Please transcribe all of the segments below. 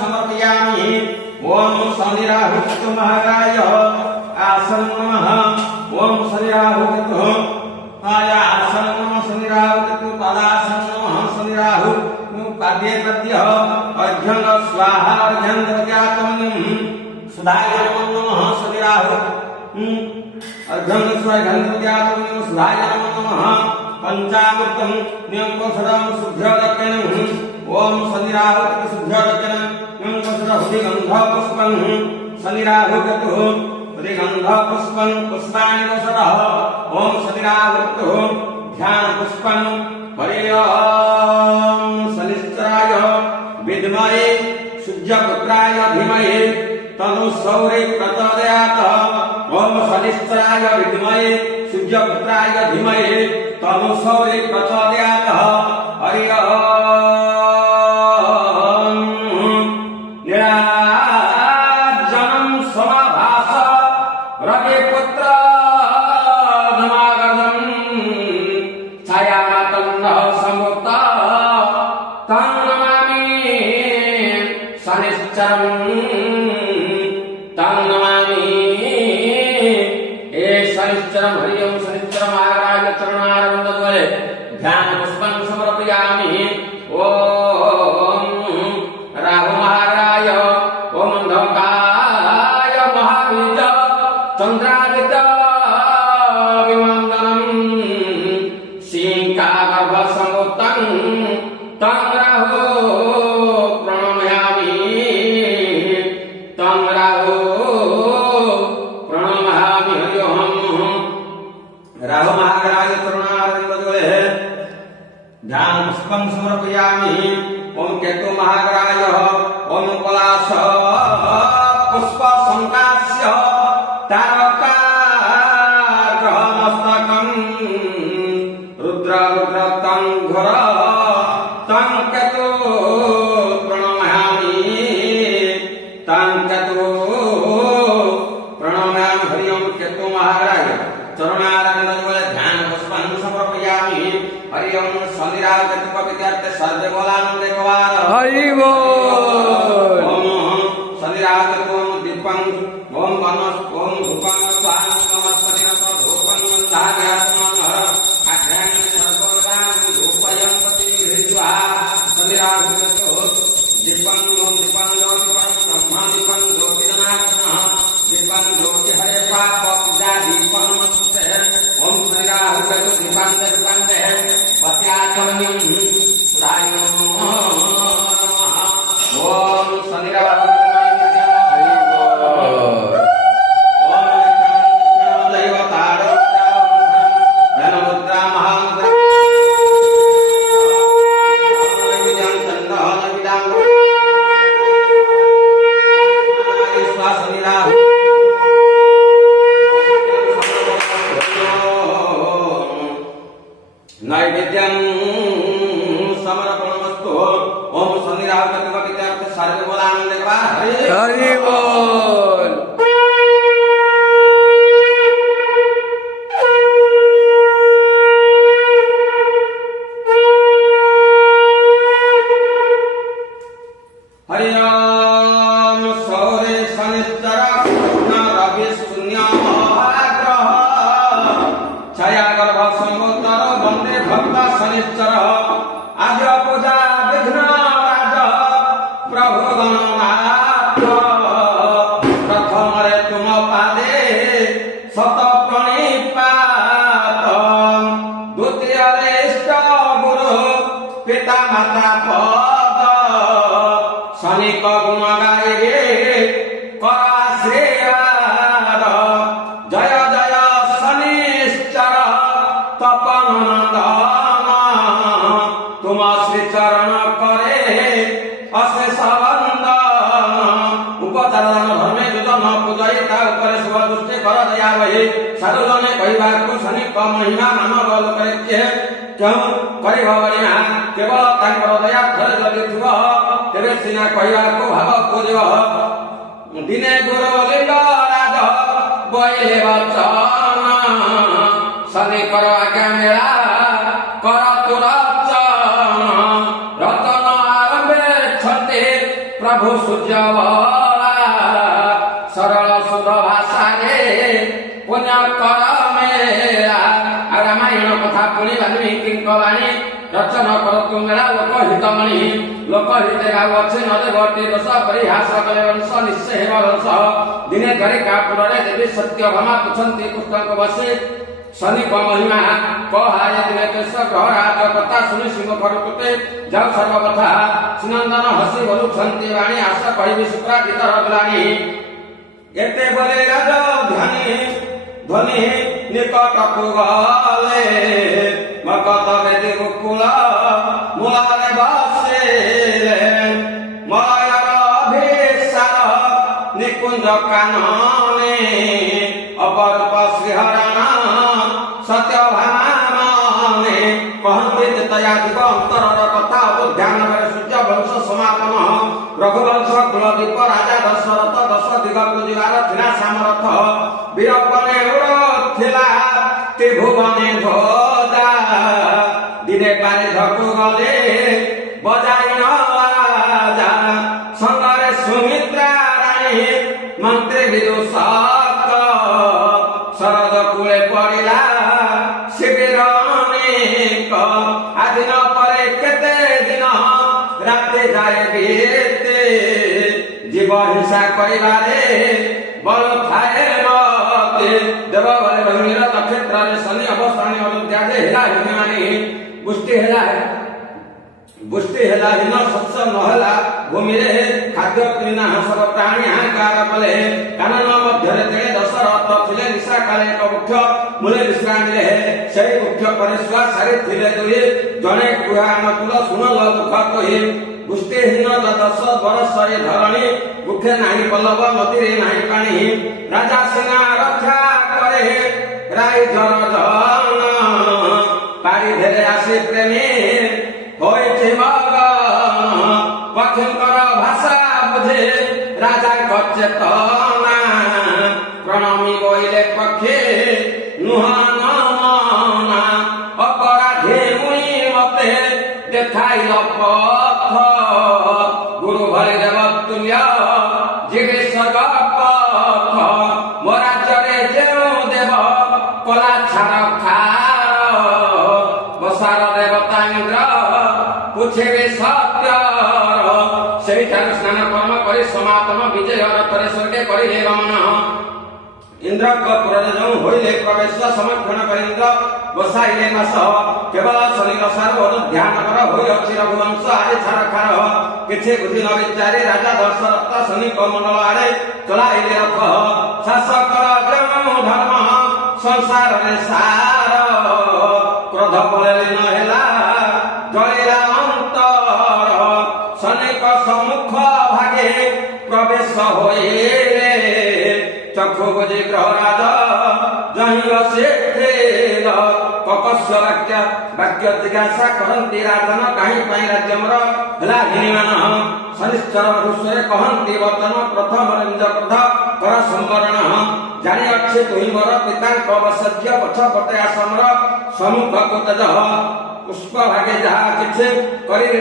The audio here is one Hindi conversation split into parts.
समर्पयामि। ओम शनि राहु केतु महाराज आसन नमः। ओम शनि राहु केतु आसन नमः। शनि राहु केतु पादासन नमः। शनि राहु पाद्ये पद्य अर्घ्यं स्वाहा अर्घ्यं दद्यातं सुधाय नमः। शनि राहु अर्घ्यं स्वाहा दद्यातं सुधाय नमः। पंचामृतं नियमकोषदं शुद्धोदकेन ओम शनि राहु केतु शुद्धोदकेन नियमकोषद हुदिगंध पुष्पं शनि राहु केतु हुदिगंध पुष्पं पुष्पाणि कोषदः ओम शनि राहु केतु ध्यान पुष्पं हरिओम शनिश्चराय विद्महे सूर्यपुत्राय धीमहि तनु सौरे प्रचोदयात्। ओम शनिश्चराय विद्महे सूर्यपुत्राय धीमहि तनु सौरे प्रचोदयात्। हरि ओम निराजनं समाभास रविपुत्र नमागतं छायामातन्नः समुत तं नमामि शनिश्चरं तं नमामि। हे शनिश्चरं हरि ओम शनिश्चर महाराज चरणारविन्दद्वये ध्यान पुष्पं समर्पयामि। ओम राहु महाराज ओम अंधकाय महाबीज चंद्रादित्य विमंदनं सिंहागर्भ समुत्तं तं राहु प्रणमामि। तं राहु प्रणमामि। हरि ओम राहु महाराज करुणारविन्दद्वये ध्यान पुष्पं समर्पयामि। ओम केतु महाराज ओम पलाश पुष्प संकास्य तारकाग्रहमस्तकं रुद्र रुद्रतं घोर तं केतु प्रणमामि। तं केतु प्रणमामि। हरि ओम केतु महाराज चरणारविन्दद्वये ध्यान पुष्पं समर्पयामि। हरि ओम शनि राहु केतु पवित्रार्थे सर्वे बोलानंदे कवार। हरि बोल। ओम शनि राहु केतु ओम दीपं ओम वनस ओम धूपं स्वाहा नमस्ते नमः धूपं मंदाग्यात्मन आख्यान सर्वदान धूपयं पति हृद्वा। शनि राहु केतु दीपं ओम दीपं ज्योति परम ब्रह्म दीपं ज्योति जनार्दनः दीपं ज्योति हरे पाप पूजा दीपं नमस्ते। ओम शनि राहु केतु दीपं पत्याचमनिं सुधाय नमः। ओम शनि राहु नैवेद्यं समर्पणमस्तु। ओम शनि राहु केतु पवित्रार्थे सर्वे बोलानंदे कवार। हरि बोल। हरि ओम सौरे शनिश्चर न रवि शून्य महाग्रह छायागर्भ समुद्र वंदे भक्त शनिश्चर आज पूजा विघ्न राज प्रभु गणनाथ प्रथम रे तुम पादे शत प्रणिपात द्वितीय रे इष्ट गुरु पिता माता पद शनि को गुण गाये कराश्रेयाद। जय जय शनिश्चर तपनंदन तुम श्री चरण करे अशेष वंदन। उपचारण धर्मे युदन पूजय ता उपरे शुभ दृष्टि कर दया वही साधु जने कहबाकू शनि को महिमा नाम गल करे क्यों करिब बलिना केवल तांकर दया थरे जदि थिब तेरे सिना कहबाकू भाव पूजिब। दिने गुरु लिंग राज बइले वचन शनि कर आज्ञा मेला कर तुरचन रतन आरंभे छते प्रभु सूर्यवला सरल सुर भाषारे पुण्य कर मेला रामायण कथा पुणी वाल्मीकिଙ୍କ ବାଣୀ रचन करतु मेरा लोकहितमणि लोकहिते गाउअछि न देवती दोष परिहास कले वंश निश्चय हेब वंश दिने घरे कापुरे देवी सत्यभामा पुछन्ति पुस्तक बसे शनि को महिमा कहाय दिने देश ग्रह राज कथा सुनि सिंह खरकुटे जाऊ सर्वकथा सुनंदन हसी बोलुछन्ति वाणी आशा कहिबि शुक्रा गीत रगलानी एते बोले राज ध्वनि ध्वनि निकटकु गले मकत बेदी मुकुल मुलारे बसेले मलयर अभिसार निकुंज कानने अपरूप श्रीहरण सत्यभामाने कहन्ति तयाधिक अंतरर कथा ध्यान करे सूर्य वंश समापन रघुवंश कुलदीप राजा दशरथ दश दिग पूजिबार थिला सामरथ वीरपने उड़थिला त्रिभुवने ध्वजा दिने पारे धकु गले बजाई न बाजा संगरे सुमित्रा रानी मंत्री विदुषक शरद कूले पड़िला शिविर अनेक आदिन परे केते दिन राते जाए बीते जीव हिंसा करिबारे बल थाए मते देव बले रघुवीर नक्षत्र शनि अवस्थानी अयोध्या जे हेला हिमानी बुष्टि हेला हिन सत्स नहला भूमि रे खाद्य पिना सब प्राणी हाहाकार कले कानन मध्यरे तेणे दशरथ थिले निशा काले एक वृक्ष मूले विश्राम रे सेई वृक्ष परे सुआ सारी थिले दुई जने कुहा नकुल सुनल दुख कहि बुष्टिहीन दश वर्ष रे धरणी मुखे नाही पल्लव नदी रे नाही पानी राजा सेना रक्षा करे राय जन जन पारी धेरे आसी प्रेमी होइछे मगन पक्षकर भाषा बुझे राजा चेतना प्रणामी बोइले पक्षे नुहान मना अपराधी मुई मते देखाइल पथ गुरु भले देवतुल्य जिगेश पथ मोराचरे जेउ देव कला छाड़ खार बसार देवता इंद्र पुछेबे सत्य सेई स्नान कर्म करी समापन विजय रथरे स्वर्गे करिले गमन इंद्र पुररे जो होइले प्रवेश समक्षण कर इंद्र बसाइले मास केवल शनि सार्वभौम ध्यान कर होई अछि रघुवंश आरे छार खार किछे बुद्धि न विचारे राजा दशरथ शनि कमंडल आरे चलाइले रथ शासक जम धर्म संसार रे सार क्रोध पले न हेला जलिला अंतर शनि सम्मुख भागे प्रवेश होइले चक्षु बुझे ग्रह राज जहि बसे खेल ककस्य वाक्य जिज्ञासा करन्ति राजन काहि पाई राज्य मोर हला हिमान शनिश्चर भूषरे कहन्ति वर्तन प्रथम निज क्रोध कर संवरण जानि अच्छे तुहि मोर पितांक वसज्य पछ पटे आसमर सम्मुख को तेज पुष्प भागे जहा किछे करि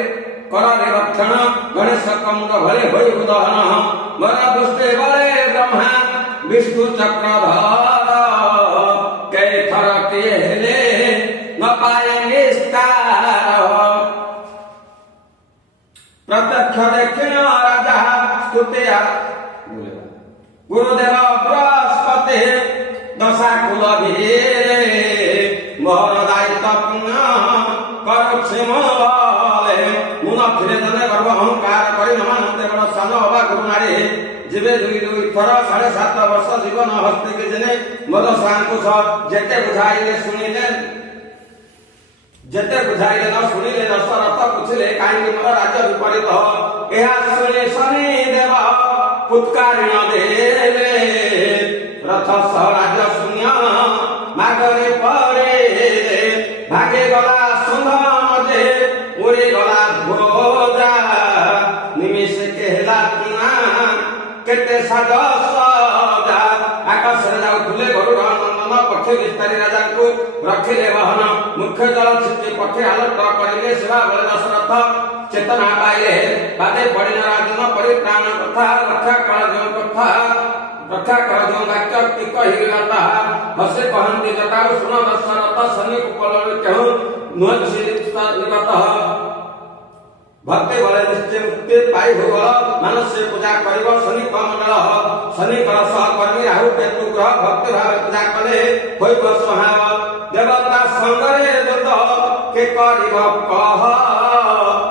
कर रक्षण गणेश कमुंड भले होई उदहन मोर दुष्टे बले ब्रह्मा विष्णु चक्रधर के थर के हेले न पाए निस्तार प्रत्यक्ष देखिन राजा स्तुतिया गुरुदेव बृहस्पति दशा कुल भीरे मोर दायित्व पुण्य करुछि मोले मुन फिरे जने गर्व अहंकार करि न मानते बड़ सान हवा गुरु नारी जीवे दुई दुई थर 7.5 वर्ष जीवन हस्ते के जने मद सांकुश जेते बुझाइले सुनिले जेते बुझाइले न सुनिले दशरथ पुछिले काई मोर राज्य विपरीत एहा सुनि शनि देव पुत्कारिण देले रथ सह राज्य शून्य मागरे पड़े भागे गला सुंद मजे उड़ी गला भोजा निमिष के हेला केते साज सजा आकाश रे जाऊ धुले गरुड़ नंदन ନନ୍ଦନ ପକ୍ଷେ ବିସ୍ତାରୀ ରାଜାଙ୍କୁ ରଖିଲେ ବହନ ମୁଖ୍ୟ ଦଳ ଛିଟି ପକ୍ଷେ ଆଲୋକ କରିଲେ ସେବା ବଳେ ଦଶରଥ ଚେତନା ପାଇଲେ ବାଦେ ପଡ଼ିନ ରାଜନ ପରି ପ୍ରାଣ କଥା ରକ୍ଷା କଳ ଯେଉଁ କଥା ରକ୍ଷା କଳ ଯେଉଁ ବାକ୍ୟ କି କହିଲା ତାହା ହସେ କହନ୍ତି ଜଟାଉ ଶୁଣ ଦଶରଥ ଶନି କୁପଳରେ କେଉଁ ନୁହଁ ନିଗତ ଭକ୍ତି ବଳେ ନିଶ୍ଚୟ ମୁକ୍ତି ପାଇ ଭୂଗୋଳ ମାନସ୍ୟ ପୂଜା କରିବ ଶନି କମଣ୍ଡଳ ଶନି କଳ ସହକର୍ମୀ ରାହୁ କେତୁ ଗ୍ରହ ଭକ୍ତି ଭାବେ ପୂଜା କଲେ ହୋଇବ ସହାୟ ଦେବତା ସଙ୍ଗରେ କେ କରିବ କହ